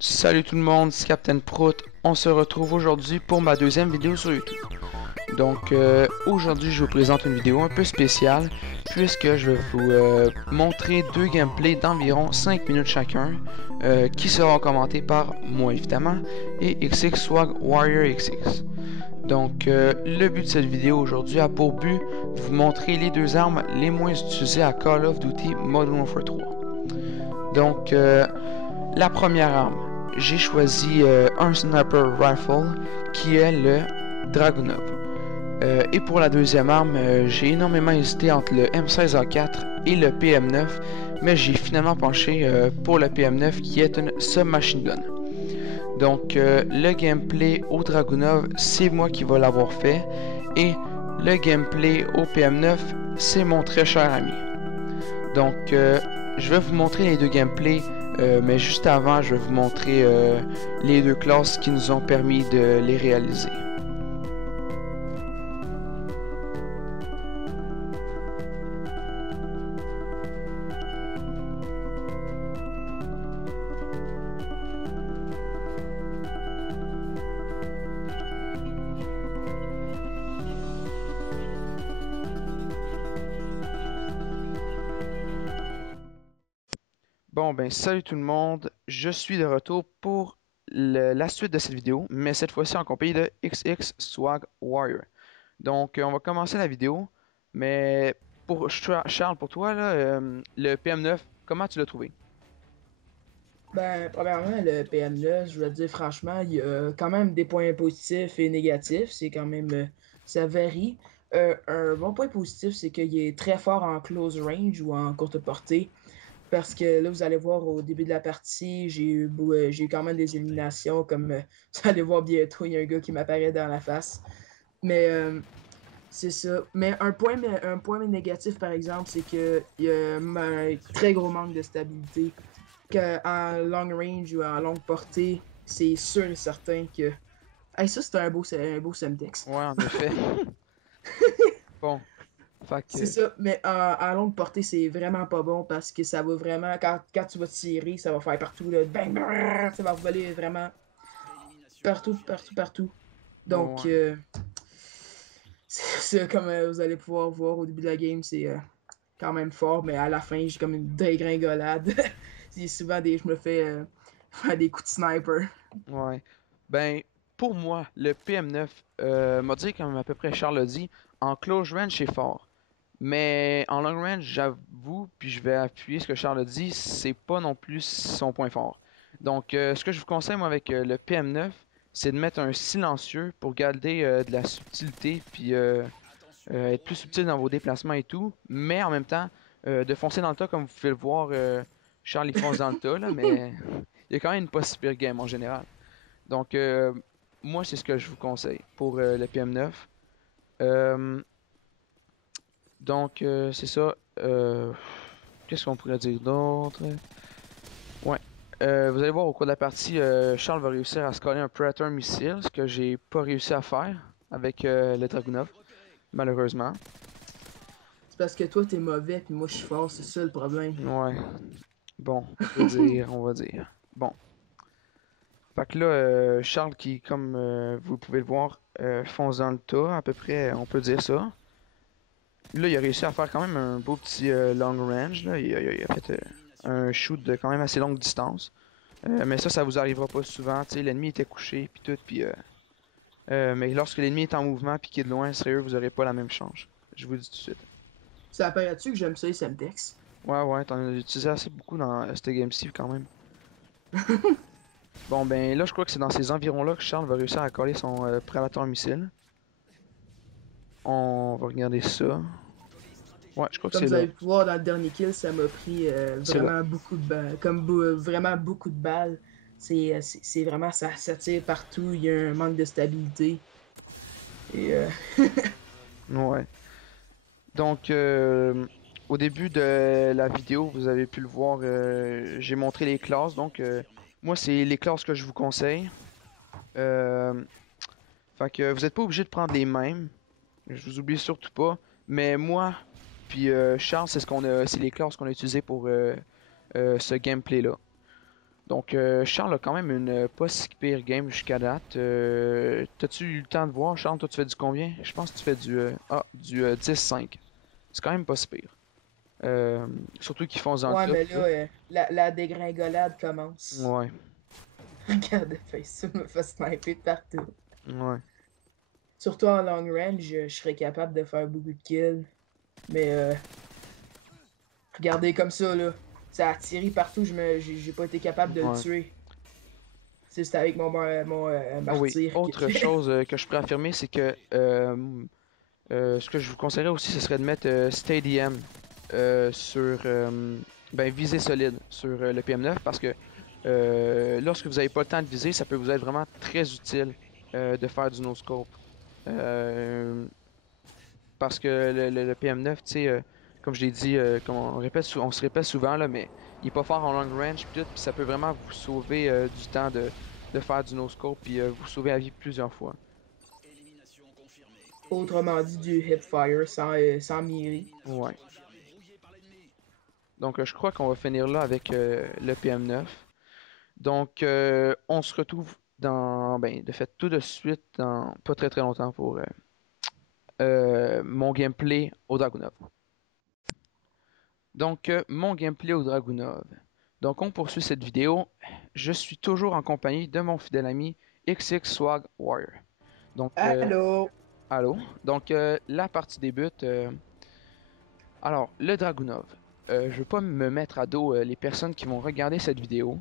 Salut tout le monde, c'est Captain Prout. On se retrouve aujourd'hui pour ma deuxième vidéo sur YouTube. Donc aujourd'hui je vous présente une vidéo un peu spéciale puisque je vais vous montrer deux gameplays d'environ 5 minutes chacun qui seront commentés par moi évidemment et XX Swag Warrior XX. Donc le but de cette vidéo aujourd'hui a pour but de vous montrer les deux armes les moins utilisées à Call of Duty Modern Warfare 3. Donc la première arme, j'ai choisi un sniper rifle qui est le Dragunov. Et pour la deuxième arme, j'ai énormément hésité entre le M16A4 et le PM9, mais j'ai finalement penché pour le PM9 qui est une submachine gun. Donc le gameplay au Dragunov, c'est moi qui va l'avoir fait, et le gameplay au PM9, c'est mon très cher ami. Donc je vais vous montrer les deux gameplays. Mais juste avant, je vais vous montrer les deux classes qui nous ont permis de les réaliser. Bon ben salut tout le monde, je suis de retour pour la suite de cette vidéo, mais cette fois-ci en compagnie de XX Swag Warrior. Donc on va commencer la vidéo, mais pour Charles, pour toi là, le PM9, comment tu l'as trouvé? Ben, premièrement, le PM9, je dois dire franchement, il y a quand même des points positifs et négatifs. C'est quand même, ça varie. Un bon point positif, c'est qu'il est très fort en close range ou en courte portée. Parce que là, vous allez voir au début de la partie, j'ai eu quand même des éliminations. Comme vous allez voir bientôt, il y a un gars qui m'apparaît dans la face. Mais c'est ça. Mais un point négatif, par exemple, c'est qu'il y a un très gros manque de stabilité. En long range ou en longue portée, c'est sûr et certain que. Hey, ça, c'est un beau Semtex. Ouais, en effet. Bon, fait C'est que, ça, mais en longue portée, c'est vraiment pas bon parce que ça va vraiment. Quand tu vas tirer, ça va faire partout, là, bang, bang, ça va voler vraiment partout, partout, partout. Donc, ouais. c'est comme vous allez pouvoir voir au début de la game, c'est quand même fort, mais à la fin, j'ai comme une dégringolade. Souvent, je me fais faire des coups de sniper. Ouais. Ben, pour moi, le PM9, m'a dit comme à peu près Charles l'a dit, en close range c'est fort. Mais en long range, j'avoue, puis je vais appuyer ce que Charles a dit, c'est pas non plus son point fort. Donc, ce que je vous conseille, moi, avec le PM9, c'est de mettre un silencieux pour garder de la subtilité, puis être plus subtil dans vos déplacements et tout. Mais en même temps, de foncer dans le tas, comme vous pouvez le voir, Charles il fonce dans le tas, là, mais il y a quand même une pas si pire game en général. Donc, moi, c'est ce que je vous conseille pour le PM9. Euh, donc, c'est ça. Qu'est-ce qu'on pourrait dire d'autre? Ouais. Vous allez voir au cours de la partie, Charles va réussir à scaler un Predator missile, ce que j'ai pas réussi à faire avec le Dragunov, malheureusement. C'est parce que toi, t'es mauvais, puis moi, je suis fort, c'est ça le problème. Ouais. Bon, on va dire, on va dire. Bon. Fait que là, Charles qui, comme vous pouvez le voir, fonce dans le tas, à peu près, on peut dire ça. Là, il a réussi à faire quand même un beau petit long range. Là. Il a fait un shoot de quand même assez longue distance. Mais ça vous arrivera pas souvent. L'ennemi était couché, puis tout. Puis, mais lorsque l'ennemi est en mouvement, puis qu'il est de loin, sérieux, vous aurez pas la même chance. Je vous le dis tout de suite. Ça apparaît-tu que j'aime ça, les Semtex? Ouais, ouais, t'en as utilisé assez beaucoup dans cette game-ci quand même. Bon, ben là, je crois que c'est dans ces environs-là que Charles va réussir à coller son Predator missile. On va regarder ça. Ouais, je crois que Comme c'est vous là. avez pu voir dans le dernier kill, ça m'a pris C'est là. vraiment beaucoup de balles. Vraiment beaucoup de balles. C'est vraiment, ça tire partout, il y a un manque de stabilité. Et Ouais. Donc, au début de la vidéo, vous avez pu le voir, j'ai montré les classes. Donc, moi, c'est les classes que je vous conseille. Euh, Fait que vous n'êtes pas obligé de prendre les mêmes. Je vous oublie surtout pas. Mais moi, puis Charles, c'est les classes qu'on a utilisées pour ce gameplay-là. Donc, Charles a quand même une pas si pire game jusqu'à date. T'as-tu eu le temps de voir, Charles? Toi, tu fais du combien? Je pense que tu fais du 10-5. C'est quand même pas si pire. Euh, Surtout qu'ils font dans le Ouais, top, mais là. là, la dégringolade commence. Ouais, Regarde, ça me fait sniper de partout. ouais, Surtout en long range, je serais capable de faire beaucoup de kills. Mais regardez comme ça, là. Ça a tiré partout, j'ai pas été capable de le ouais. tuer. C'est avec mon Ah oui, martyr qui autre fait. chose que je pourrais affirmer, c'est que ce que je vous conseillerais aussi, ce serait de mettre Stadium sur ben, visée solide sur le PM9 parce que lorsque vous n'avez pas le temps de viser, ça peut vous être vraiment très utile de faire du no-scope. Euh, Parce que le PM9, tu sais, comme je l'ai dit, comme on se répète souvent, là, mais il est pas fort en long range, puis tout, puis ça peut vraiment vous sauver du temps de faire du no-scope, puis vous sauver la vie plusieurs fois. Autrement dit, du hipfire sans mirer. Ouais. Donc, je crois qu'on va finir là avec le PM9. Donc, on se retrouve ben, de fait, tout de suite, dans pas très très longtemps pour mon gameplay au Dragunov. Donc, mon gameplay au Dragunov. Donc, on poursuit cette vidéo. Je suis toujours en compagnie de mon fidèle ami XX Swag Warrior. Donc, Allô? allô. Donc, la partie débute. Alors, le Dragunov. Je veux pas me mettre à dos les personnes qui vont regarder cette vidéo.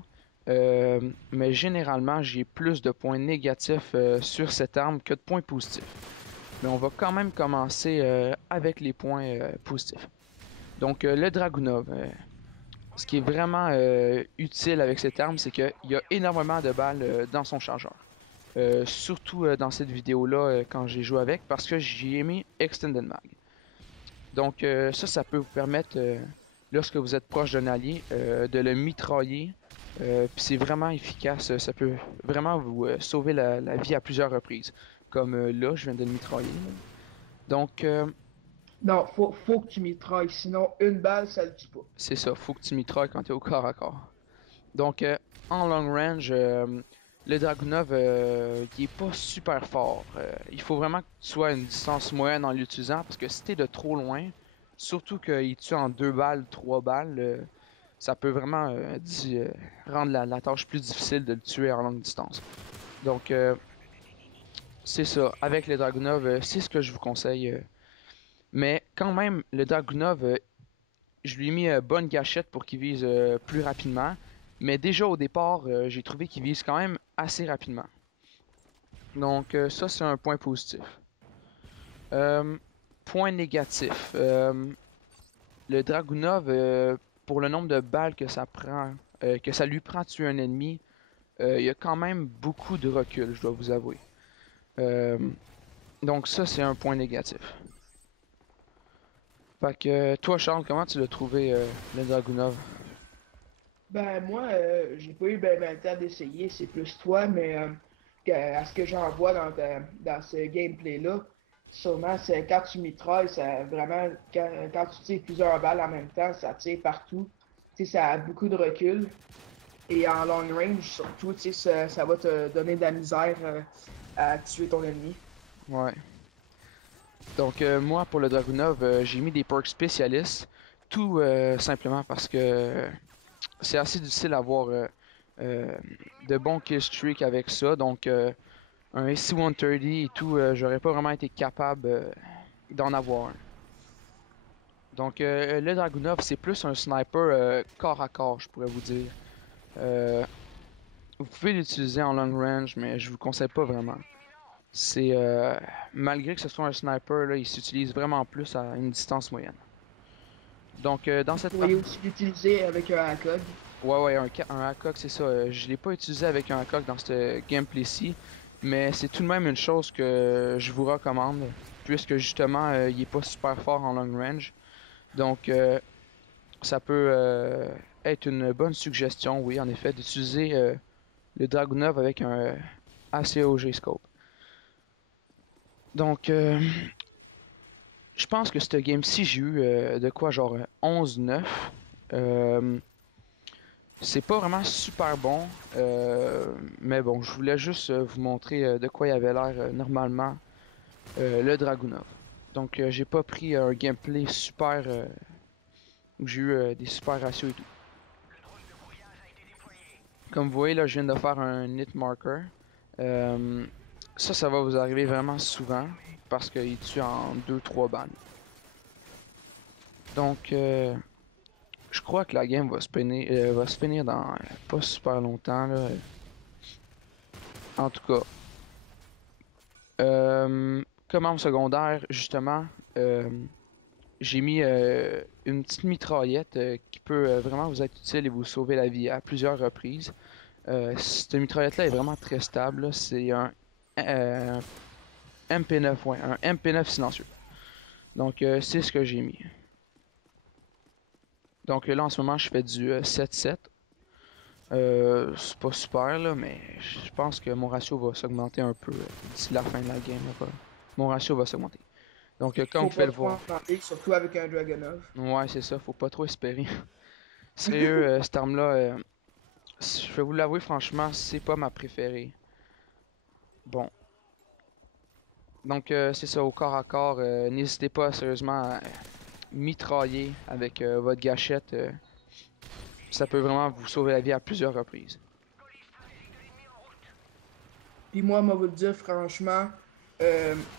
Mais généralement, j'ai plus de points négatifs sur cette arme que de points positifs. Mais on va quand même commencer avec les points positifs. Donc, le Dragunov. Ce qui est vraiment utile avec cette arme, c'est qu'il y a énormément de balles dans son chargeur. Surtout dans cette vidéo-là, quand j'ai joué avec, parce que j'y ai mis Extended Mag. Donc ça peut vous permettre, lorsque vous êtes proche d'un allié, de le mitrailler. Puis c'est vraiment efficace. Ça peut vraiment vous sauver la vie à plusieurs reprises. Comme là, je viens de le mitrailler. Donc Non, faut que tu mitrailles, sinon une balle, ça le tue pas. c'est ça, faut que tu mitrailles quand tu es au corps à corps. Donc, en long range, le Dragunov, il est pas super fort. Il faut vraiment que tu sois à une distance moyenne en l'utilisant parce que si t'es de trop loin, surtout qu'il tue en 2 balles, 3 balles, ça peut vraiment rendre la tâche plus difficile de le tuer en longue distance. Donc, c'est ça. Avec le Dragunov, c'est ce que je vous conseille. Mais quand même, le Dragunov, je lui ai mis bonne gâchette pour qu'il vise plus rapidement. Mais déjà au départ, j'ai trouvé qu'il vise quand même assez rapidement. Donc ça, c'est un point positif. Euh, Point négatif. Le Dragunov, pour le nombre de balles que ça prend, que ça lui prend de tuer un ennemi, il y a quand même beaucoup de recul, je dois vous avouer. Euh, donc ça, c'est un point négatif. Fait que toi, Charles, comment tu l'as trouvé, le Dragunov? Ben moi, j'ai pas eu ben le temps d'essayer, c'est plus toi, mais à ce que j'en vois dans ce gameplay-là, sûrement c'est quand tu mitrailles, ça vraiment quand tu tires plusieurs balles en même temps, ça tire partout. Tu sais, ça a beaucoup de recul. Et en long range, surtout, tu sais, ça va te donner de la misère à tuer ton ennemi. Ouais. Donc moi pour le Dragunov, j'ai mis des perks spécialistes, tout simplement parce que c'est assez difficile d'avoir euh, de bons kill streak avec ça. Donc un SC-130 et tout, j'aurais pas vraiment été capable d'en avoir un. Donc le Dragunov c'est plus un sniper corps à corps, je pourrais vous dire. Euh, Vous pouvez l'utiliser en long range, mais je vous conseille pas vraiment. C'est malgré que ce soit un sniper, là, il s'utilise vraiment plus à une distance moyenne. Donc dans Vous cette pourriez partie, aussi l'utiliser avec un ACOG. ouais un ACOG c'est ça. Je l'ai pas utilisé avec un ACOG dans ce gameplay-ci, mais c'est tout de même une chose que je vous recommande, puisque justement il est pas super fort en long range. Donc ça peut être une bonne suggestion, oui en effet, d'utiliser le Dragunov avec un ACOG scope. Donc je pense que cette game-ci, j'ai eu de quoi, genre 11-9. Euh, C'est pas vraiment super bon, mais bon, je voulais juste vous montrer de quoi il avait l'air normalement le Dragunov. Donc j'ai pas pris un gameplay super où j'ai eu des super ratios et tout. Comme vous voyez là, je viens de faire un hit marker. Ça va vous arriver vraiment souvent parce qu'il tue en 2-3 balles. Donc je crois que la game va se finir dans pas super longtemps là. En tout cas. Comme arme secondaire, justement, j'ai mis une petite mitraillette qui peut vraiment vous être utile et vous sauver la vie à plusieurs reprises. Cette mitraillette-là est vraiment très stable. C'est un MP9, ouais, un MP9 silencieux. Donc, c'est ce que j'ai mis. Donc là, en ce moment, je fais du 7-7. C'est pas super, là, mais je pense que mon ratio va s'augmenter un peu d'ici la fin de la game. Là, mon ratio va s'augmenter. Donc, comme vous pouvez le voir. Surtout avec un Dragunov. Ouais, c'est ça, faut pas trop espérer. Sérieux, cette arme-là, je vais vous l'avouer, franchement, c'est pas ma préférée. Bon. Donc, c'est ça, au corps à corps, n'hésitez pas sérieusement à mitrailler avec votre gâchette. Ça peut vraiment vous sauver la vie à plusieurs reprises. Puis moi, je vais vous dire franchement,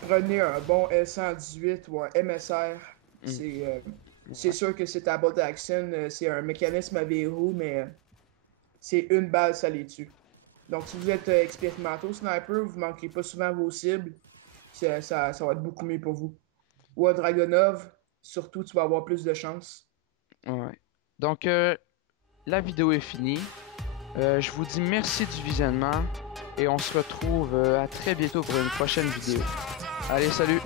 prenez un bon L118 ou un MSR. C'est sûr que c'est à bas d'action, c'est un mécanisme à verrou, mais c'est une balle, ça les tue. Donc si vous êtes expérimenté au sniper, vous ne manquerez pas souvent vos cibles. Ça va être beaucoup mieux pour vous. Ou un Dragunov, surtout, tu vas avoir plus de chance. Ouais. Donc, la vidéo est finie. Je vous dis merci du visionnement et on se retrouve à très bientôt pour une prochaine vidéo. Allez, salut!